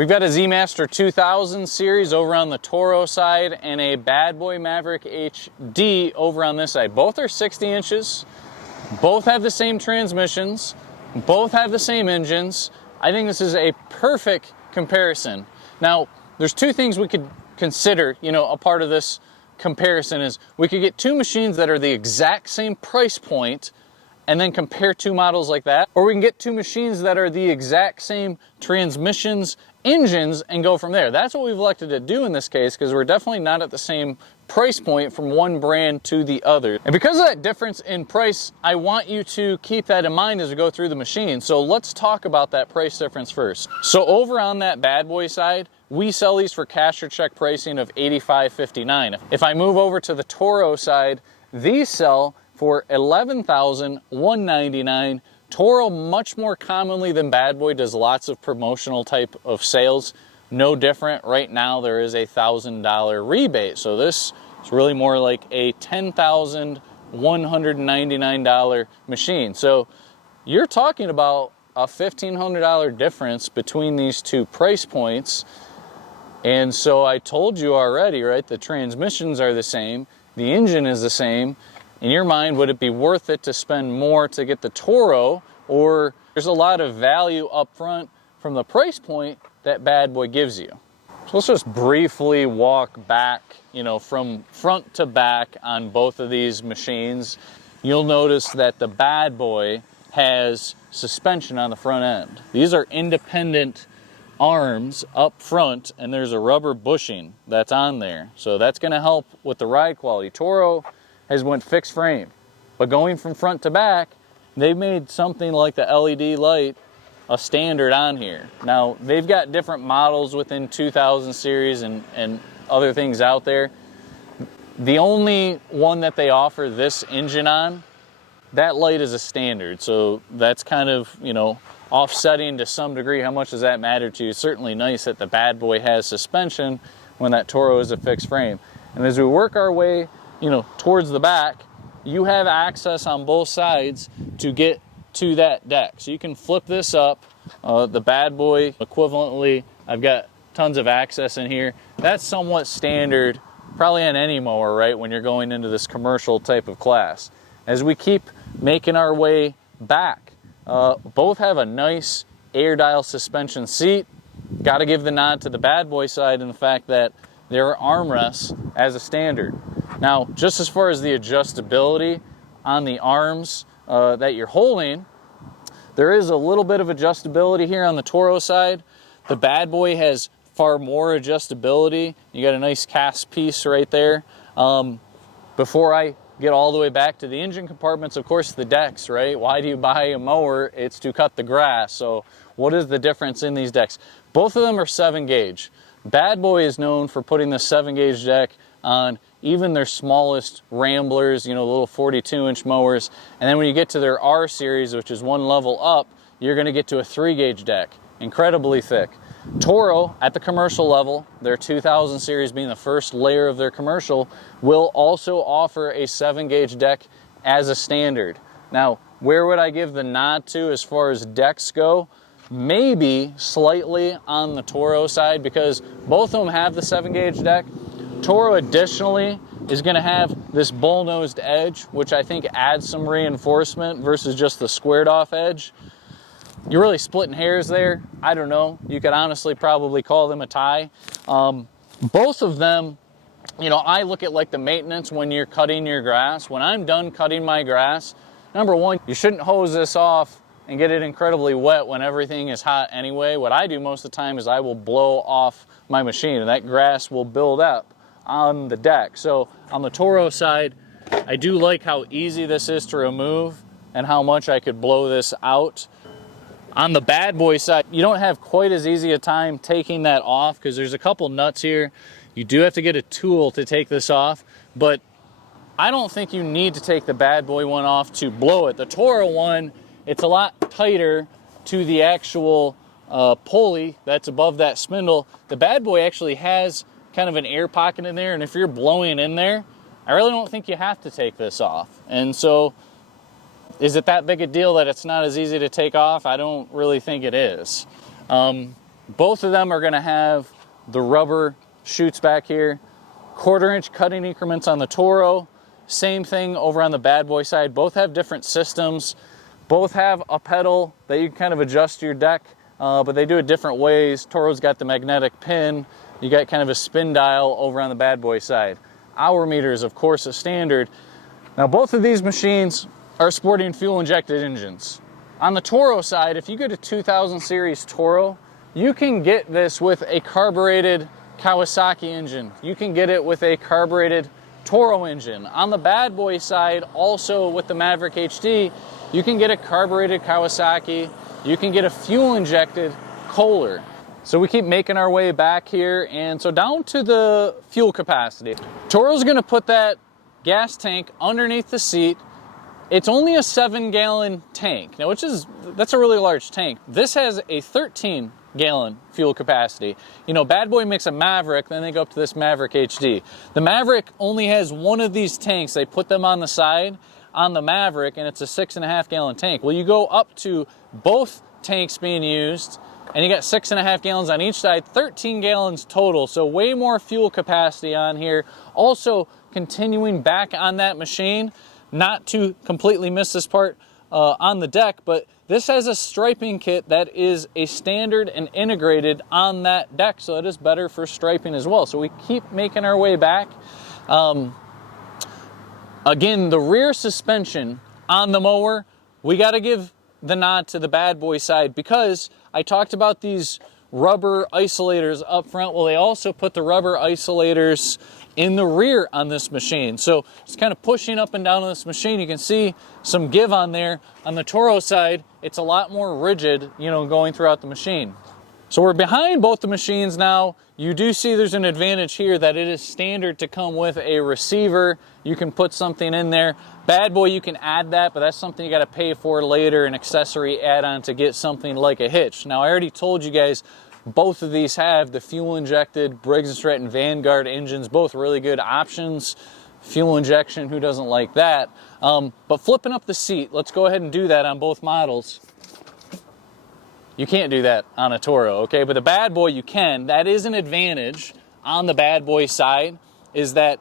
We've got a Z-Master 2000 series over on the Toro side and a Bad Boy Maverick HD over on this side. Both are 60 inches, both have the same transmissions, both have the same engines. I think this is a perfect comparison. Now, there's two things we could consider, a part of this comparison is we could get two machines that are the exact same price point and then compare two models like that, or we can get two machines that are the exact same transmissions, engines, and go from there. That's what we've elected to do in this case because we're definitely not at the same price point from one brand to the other. And because of that difference in price, I want you to keep that in mind as we go through the machine. So let's talk about that price difference first. So over on that Bad Boy side, we sell these for cash or check pricing of $85.59. If I move over to the Toro side, these sell for $11,199. Toro, much more commonly than Bad Boy, does lots of promotional type of sales. No different. Right now there is a $1,000 rebate. So this is really more like a $10,199 machine. So you're talking about a $1,500 difference between these two price points. And so I told you already, right? The transmissions are the same. The engine is the same. In your mind, would it be worth it to spend more to get the Toro, or there's a lot of value up front from the price point that Bad Boy gives you? So let's just briefly walk back, from front to back on both of these machines. You'll notice that the Bad Boy has suspension on the front end. These are independent arms up front, and there's a rubber bushing that's on there. So that's going to help with the ride quality. Toro has went fixed frame, but going from front to back, they've made something like the LED light a standard on here. Now, they've got different models within 2000 series and other things out there. The only one that they offer this engine on, that light is a standard. So that's kind of, offsetting to some degree. How much does that matter to you? It's certainly nice that the Bad Boy has suspension when that Toro is a fixed frame. And as we work our way towards the back, you have access on both sides to get to that deck. So you can flip this up. The Bad Boy equivalently, I've got tons of access in here. That's somewhat standard, probably on any mower, right, when you're going into this commercial type of class. As we keep making our way back, both have a nice air dial suspension seat. Got to give the nod to the Bad Boy side in the fact that there are armrests as a standard. Now, just as far as the adjustability on the arms that you're holding, there is a little bit of adjustability here on the Toro side. The Bad Boy has far more adjustability. You got a nice cast piece right there. Before I get all the way back to the engine compartments, of course, the decks, right? Why do you buy a mower? It's to cut the grass. So what is the difference in these decks? Both of them are 7 gauge. Bad Boy is known for putting the 7 gauge deck on even their smallest ramblers, the little 42-inch mowers. And then when you get to their R series, which is one level up, you're going to get to a 3 gauge deck, incredibly thick. Toro, at the commercial level, their 2000 series being the first layer of their commercial, will also offer a 7 gauge deck as a standard. Now, where would I give the nod to as far as decks go? Maybe slightly on the Toro side, because both of them have the 7 gauge deck. Toro additionally is going to have this bull-nosed edge, which I think adds some reinforcement versus just the squared off edge. You're really splitting hairs there. I don't know. You could honestly probably call them a tie. Both of them, I look at like the maintenance when you're cutting your grass. When I'm done cutting my grass, number one, you shouldn't hose this off and get it incredibly wet when everything is hot anyway. What I do most of the time is I will blow off my machine and that grass will build up on the deck. So on the Toro side, I do like how easy this is to remove and how much I could blow this out. On the Bad Boy side, you don't have quite as easy a time taking that off because there's a couple nuts here. You do have to get a tool to take this off, but I don't think you need to take the Bad Boy one off to blow it. The Toro one, it's a lot tighter to the actual pulley that's above that spindle. The Bad Boy actually has kind of an air pocket in there, and if you're blowing in there, I really don't think you have to take this off. And so, is it that big a deal that it's not as easy to take off? I don't really think it is. Both of them are going to have the rubber chutes back here, 1/4-inch cutting increments on the Toro. Same thing over on the Bad Boy side. Both have different systems. Both have a pedal that you can kind of adjust your deck, but they do it different ways. Toro's got the magnetic pin. You got kind of a spin dial over on the Bad Boy side. Hour meters, of course, a standard. Now, both of these machines are sporting fuel-injected engines. On the Toro side, if you get a 2000 series Toro, you can get this with a carbureted Kawasaki engine. You can get it with a carbureted Toro engine. On the Bad Boy side, also with the Maverick HD, you can get a carbureted Kawasaki. You can get a fuel-injected Kohler. So we keep making our way back here, and so down to the fuel capacity. Toro's gonna put that gas tank underneath the seat. It's only a 7-gallon tank, now that's a really large tank. This has a 13-gallon fuel capacity. You know, Bad Boy makes a Maverick, then they go up to this Maverick HD. The Maverick only has one of these tanks. They put them on the side on the Maverick, and it's a 6.5-gallon tank. Well, you go up to both tanks being used, and you got 6.5 gallons on each side, 13 gallons total, so way more fuel capacity on here. Also, continuing back on that machine, not to completely miss this part on the deck, but this has a striping kit that is a standard and integrated on that deck, so it is better for striping as well. So we keep making our way back. Again, the rear suspension on the mower, we got to give the nod to the Bad Boy side, because I talked about these rubber isolators up front. Well, they also put the rubber isolators in the rear on this machine. So it's kind of pushing up and down on this machine. You can see some give on there. On the Toro side, it's a lot more rigid, you know, going throughout the machine. So we're behind both the machines now. You do see there's an advantage here that it is standard to come with a receiver. You can put something in there. Bad Boy, you can add that, but that's something you got to pay for later, an accessory add-on to get something like a hitch. Now, I already told you guys both of these have the fuel-injected Briggs & Stratton Vanguard engines, both really good options. Fuel injection, who doesn't like that? But flipping up the seat, let's go ahead and do that on both models. You can't do that on a Toro, okay? But the Bad Boy, you can. That is an advantage on the Bad Boy side, is that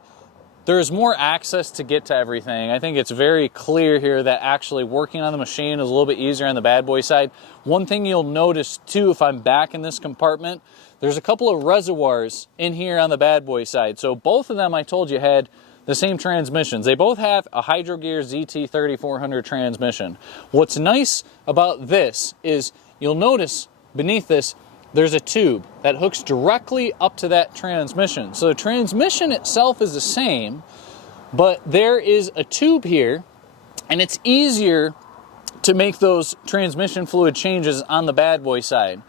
there's more access to get to everything. I think it's very clear here that actually working on the machine is a little bit easier on the Bad Boy side. One thing you'll notice too, if I'm back in this compartment, there's a couple of reservoirs in here on the Bad Boy side. So both of them, I told you, had the same transmissions. They both have a Hydro Gear ZT3400 transmission. What's nice about this is you'll notice beneath this, there's a tube that hooks directly up to that transmission. So the transmission itself is the same, but there is a tube here, and it's easier to make those transmission fluid changes on the Bad Boy side.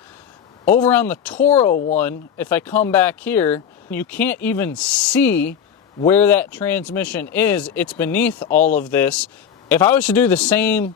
Over on the Toro one, if I come back here, you can't even see where that transmission is. It's beneath all of this. If I was to do the same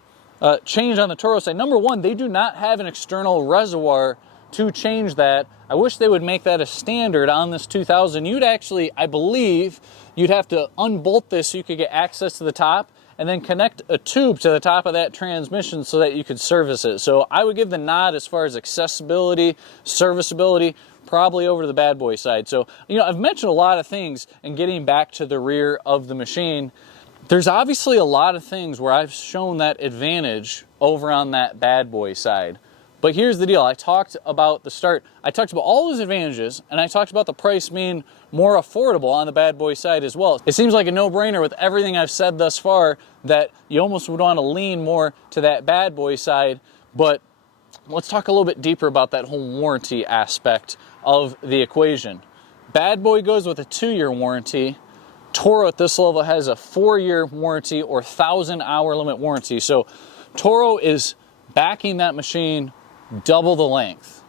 change on the Toro side, number one, they do not have an external reservoir to change that. I wish they would make that a standard on this 2000. You'd actually, I believe, you'd have to unbolt this so you could get access to the top, and then connect a tube to the top of that transmission so that you could service it. So I would give the nod as far as accessibility, serviceability, probably over to the Bad Boy side. So, you know, I've mentioned a lot of things, and getting back to the rear of the machine, there's obviously a lot of things where I've shown that advantage over on that Bad Boy side. But here's the deal. I talked about all those advantages, and I talked about the price being more affordable on the Bad Boy side as well. It seems like a no-brainer with everything I've said thus far that you almost would want to lean more to that Bad Boy side. But let's talk a little bit deeper about that whole warranty aspect of the equation. Bad Boy goes with a 2-year warranty. Toro at this level has a 4-year warranty or 1,000-hour limit warranty. So Toro is backing that machine double the length,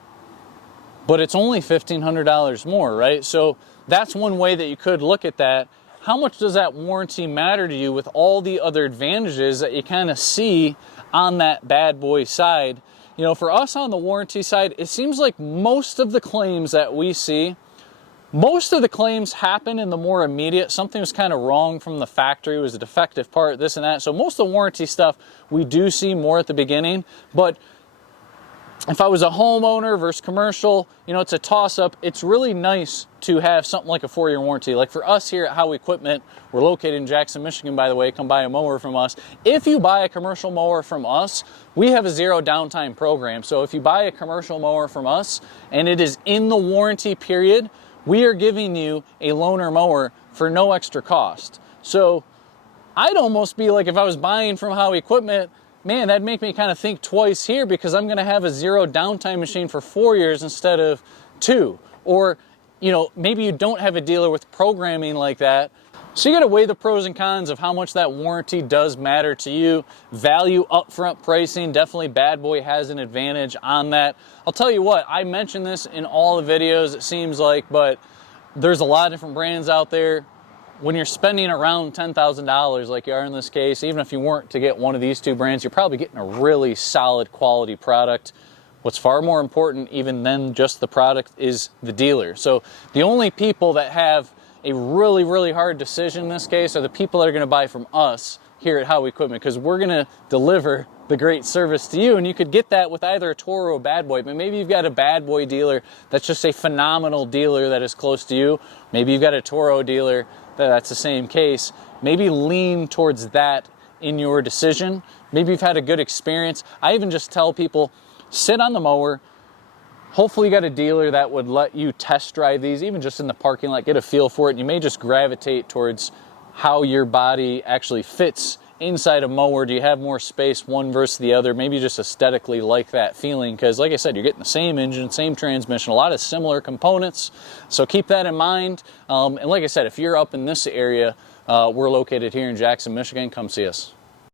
but it's only $1,500 more, right? So that's one way that you could look at that. How much does that warranty matter to you with all the other advantages that you kind of see on that Bad Boy side? You know, for us on the warranty side, it seems like most of the claims that we see, most of the claims happen in the more immediate. Something was kind of wrong from the factory, it was a defective part, this and that. So most of the warranty stuff we do see more at the beginning, but if I was a homeowner versus commercial, you know, it's a toss-up. It's really nice to have something like a 4-year warranty. Like for us here at Howe Equipment, we're located in Jackson, Michigan, by the way. Come buy a mower from us. If you buy a commercial mower from us, we have a 0 downtime program. So if you buy a commercial mower from us and it is in the warranty period, we are giving you a loaner mower for no extra cost. So I'd almost be like, if I was buying from Howe Equipment, man, that'd make me kind of think twice here, because I'm going to have a 0 downtime machine for 4 years instead of 2. Or, you know, maybe you don't have a dealer with programming like that. So you got to weigh the pros and cons of how much that warranty does matter to you. Value upfront pricing, definitely Bad Boy has an advantage on that. I'll tell you what, I mentioned this in all the videos, it seems like, but there's a lot of different brands out there. When you're spending around $10,000 like you are in this case, even if you weren't to get one of these 2 brands, you're probably getting a really solid quality product. What's far more important even than just the product is the dealer. So the only people that have a really, really hard decision in this case are the people that are going to buy from us here at Howe Equipment, because we're going to deliver the great service to you. And you could get that with either a Toro or a Bad Boy, but maybe you've got a Bad Boy dealer that's just a phenomenal dealer that is close to you. Maybe you've got a Toro dealer that's the same case. Maybe lean towards that in your decision. Maybe you've had a good experience. I even just tell people, sit on the mower. Hopefully you got a dealer that would let you test drive these, even just in the parking lot, get a feel for it. And you may just gravitate towards how your body actually fits inside a mower. Do you have more space one versus the other? Maybe you just aesthetically like that feeling, because like I said, you're getting the same engine, same transmission, a lot of similar components. So keep that in mind. And like I said, if you're up in this area, we're located here in Jackson, Michigan. Come see us.